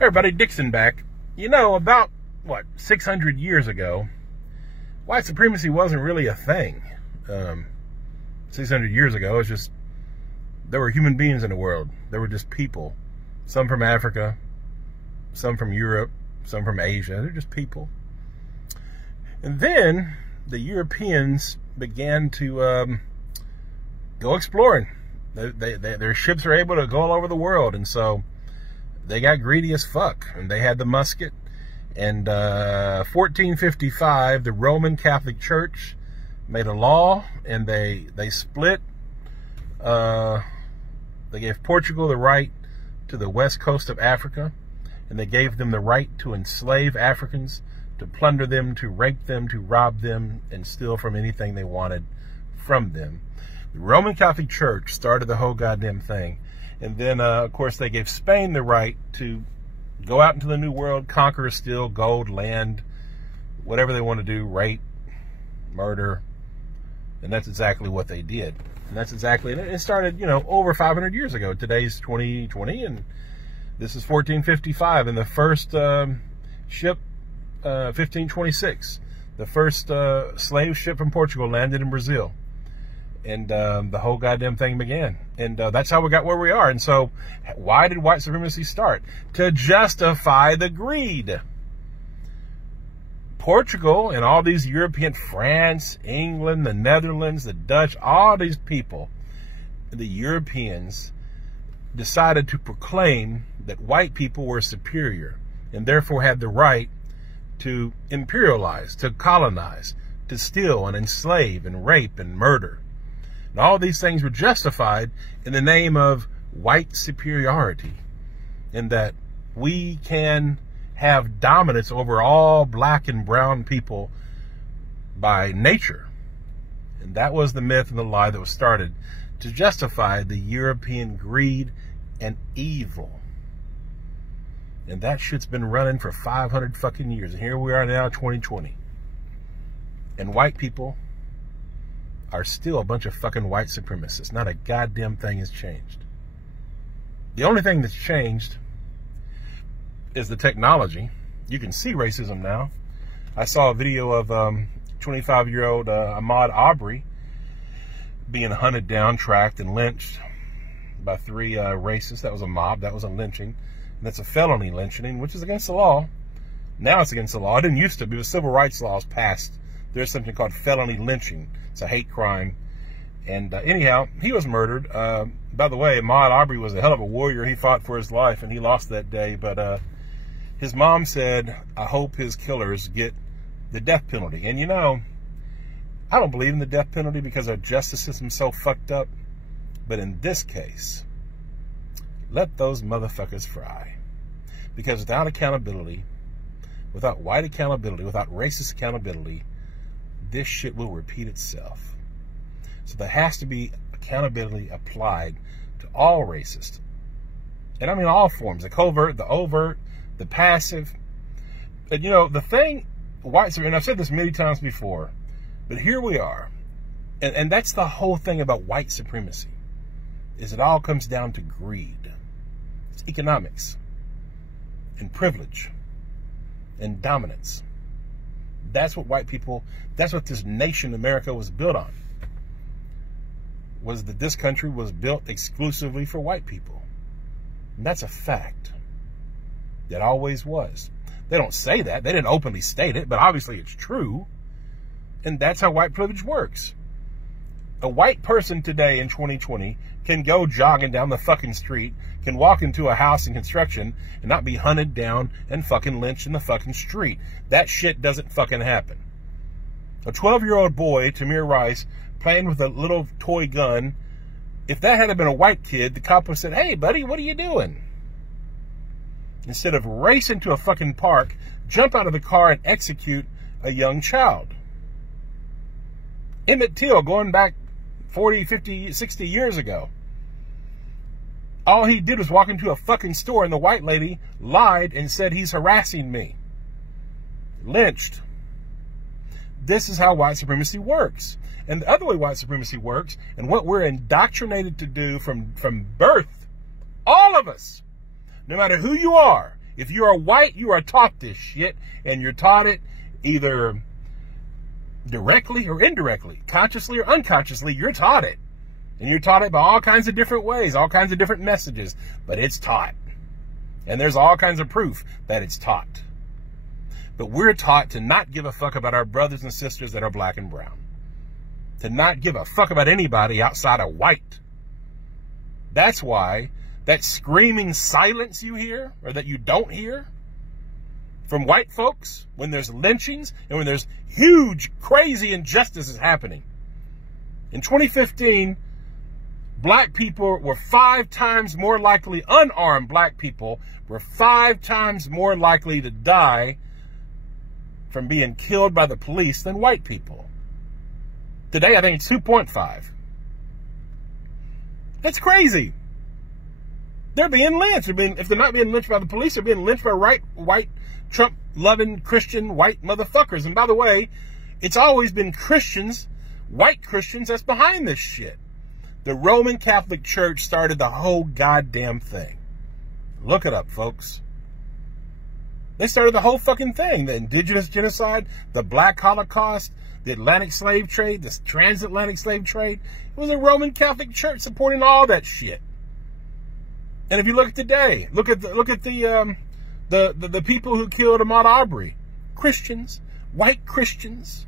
Everybody, Dixon back. You know, about, 600 years ago, white supremacy wasn't really a thing. 600 years ago, it's just, there were human beings in the world. There were just people. Some from Africa, some from Europe, some from Asia. They're just people. And then the Europeans began to go exploring. Their ships are able to go all over the world, and so they got greedy as fuck, and they had the musket. And 1455, the Roman Catholic Church made a law, and they split. They gave Portugal the right to the west coast of Africa, and they gave them the right to enslave Africans, to plunder them, to rape them, to rob them, and steal from anything they wanted from them. The Roman Catholic Church started the whole goddamn thing. And then, of course, they gave Spain the right to go out into the New World, conquer, steal gold, land, whatever they want to do, rape, murder. And that's exactly what they did. And that's exactly, and it started, over 500 years ago. Today's 2020, and this is 1455. And the first ship, 1526, the first slave ship from Portugal landed in Brazil. And the whole goddamn thing began. And that's how we got where we are. And so, why did white supremacy start? To justify the greed. Portugal and all these European, France, England, the Netherlands, the Dutch, all these people, the Europeans, decided to proclaim that white people were superior and therefore had the right to imperialize, to colonize, to steal and enslave and rape and murder. And all these things were justified in the name of white superiority, and that we can have dominance over all black and brown people by nature. And that was the myth and the lie that was started to justify the European greed and evil. And that shit's been running for 500 fucking years. And here we are now, 2020. And white people are still a bunch of fucking white supremacists. Not a goddamn thing has changed. The only thing that's changed is the technology. You can see racism now. I saw a video of 25-year-old Ahmaud Arbery being hunted down, tracked, and lynched by 3 racists. That was a mob. That was a lynching. And that's a felony lynching, which is against the law. Now it's against the law. It didn't used to be. It was civil rights laws passed. There's something called felony lynching. It's a hate crime. And anyhow, he was murdered. By the way, Ahmaud Arbery was a hell of a warrior. He fought for his life, and he lost that day. But his mom said, I hope his killers get the death penalty. And I don't believe in the death penalty because our justice system's so fucked up. But in this case, let those motherfuckers fry. Because without accountability, without white accountability, without racist accountability, this shit will repeat itself. So there has to be accountability applied to all racists. And I mean all forms, the covert, the overt, the passive. And the thing, and I've said this many times before, but here we are. And that's the whole thing about white supremacy, is it all comes down to greed. It's economics and privilege and dominance. That's what that's what this nation, America, was built on. Was that this country was built exclusively for white people. And that's a fact. It always was. They don't say that. They didn't openly state it, but obviously it's true. And that's how white privilege works. A white person today in 2020 can go jogging down the fucking street, can walk into a house in construction and not be hunted down and fucking lynched in the fucking street. That shit doesn't fucking happen. A 12-year-old boy, Tamir Rice, playing with a little toy gun, if that had been a white kid, the cop would have said, hey, buddy, what are you doing? Instead of racing to a fucking park, jump out of the car and execute a young child. Emmett Till, going back 40, 50, 60 years ago. All he did was walk into a fucking store and the white lady lied and said he's harassing me. Lynched. This is how white supremacy works. And the other way white supremacy works, and what we're indoctrinated to do from birth, all of us, no matter who you are, If you are white, you are taught this shit, and you're taught it either directly or indirectly, consciously or unconsciously. You're taught it, and you're taught it by all kinds of different ways, all kinds of different messages, but it's taught, and there's all kinds of proof that it's taught. But we're taught to not give a fuck about our brothers and sisters that are black and brown, to not give a fuck about anybody outside of white. That's why that screaming silence you hear, or that you don't hear, from white folks when there's lynchings and when there's huge, crazy injustices happening. In 2015, black people were 5 times more likely, unarmed black people were 5 times more likely to die from being killed by the police than white people. Today, I think it's 2.5. That's crazy. They're being lynched. If they're not being lynched by the police, they're being lynched by white, Trump-loving, Christian, white motherfuckers. And by the way, it's always been Christians, white Christians, that's behind this shit. The Roman Catholic Church started the whole goddamn thing. Look it up, folks. They started the whole fucking thing. The indigenous genocide, the black Holocaust, the Atlantic slave trade, the transatlantic slave trade. It was the Roman Catholic Church supporting all that shit. And if you look at today, look at the people who killed Ahmaud Arbery, Christians, white Christians.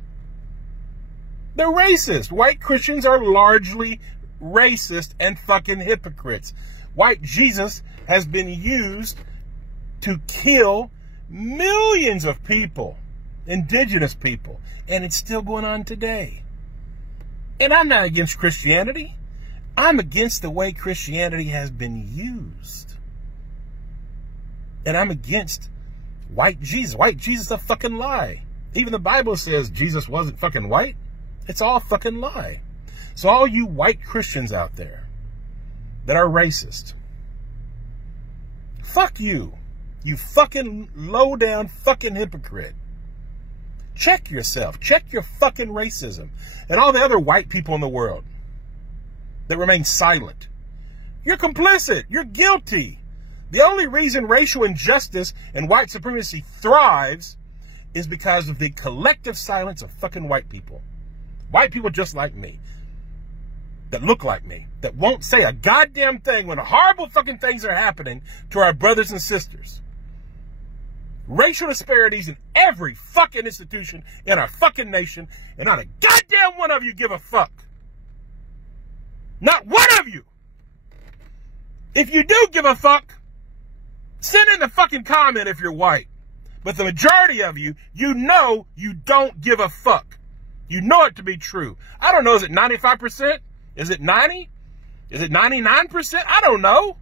They're racist. White Christians are largely racist and fucking hypocrites. White Jesus has been used to kill millions of people, indigenous people, and it's still going on today. And I'm not against Christianity. I'm against the way Christianity has been used. And I'm against white Jesus. White Jesus is a fucking lie. Even the Bible says Jesus wasn't fucking white. It's all a fucking lie. So all you white Christians out there that are racist, fuck you. You fucking low down fucking hypocrite. Check yourself. Check your fucking racism. And all the other white people in the world that remain silent. You're complicit. You're guilty. The only reason racial injustice and white supremacy thrives is because of the collective silence of fucking white people. White people just like me, that look like me, that won't say a goddamn thing when horrible fucking things are happening to our brothers and sisters. Racial disparities in every fucking institution in our fucking nation, and not a goddamn one of you give a fuck. Not one of you. If you do give a fuck, send in the fucking comment if you're white. But the majority of you, you know you don't give a fuck. You know it to be true. I don't know, is it 95%? Is it 90? Is it 99%? I don't know.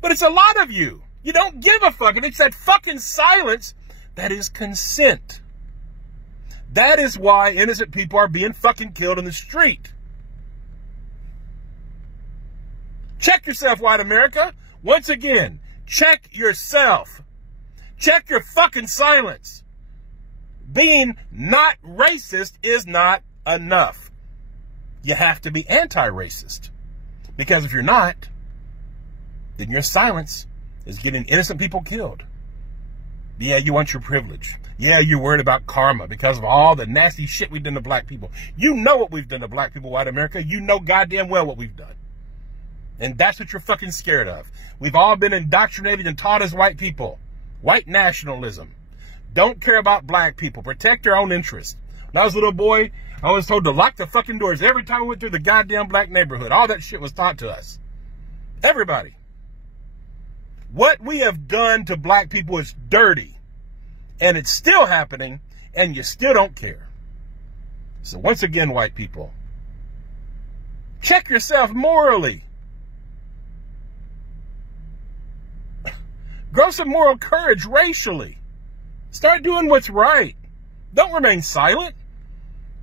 But it's a lot of you. You don't give a fuck. And it's that fucking silence that is consent. That is why innocent people are being fucking killed in the street. Check yourself, white America. Once again, check yourself. Check your fucking silence. Being not racist is not enough. You have to be anti-racist. Because if you're not, then your silence is getting innocent people killed. Yeah, you want your privilege. Yeah, you're worried about karma because of all the nasty shit we've done to black people. You know what we've done to black people, white America. You know goddamn well what we've done. And that's what you're fucking scared of. We've all been indoctrinated and taught as white people. White nationalism. Don't care about black people. Protect your own interests. When I was a little boy, I was told to lock the fucking doors every time we went through the goddamn black neighborhood. All that shit was taught to us. Everybody. What we have done to black people is dirty. And it's still happening, and you still don't care. So once again, white people, check yourself morally. Grow some moral courage racially. Start doing what's right. Don't remain silent.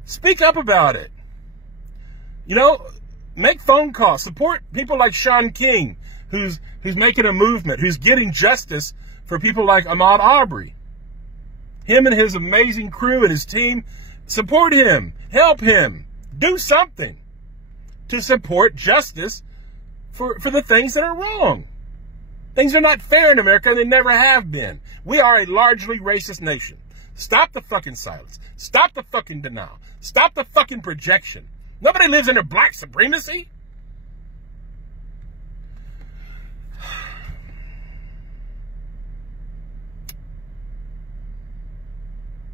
Speak up about it. You know, make phone calls. Support people like Sean King, who's making a movement, who's getting justice for people like Ahmaud Arbery. Him and his amazing crew and his team, support him, help him, do something to support justice for the things that are wrong. Things are not fair in America, and they never have been. We are a largely racist nation. Stop the fucking silence. Stop the fucking denial. Stop the fucking projection. Nobody lives under black supremacy.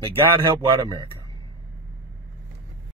May God help white America.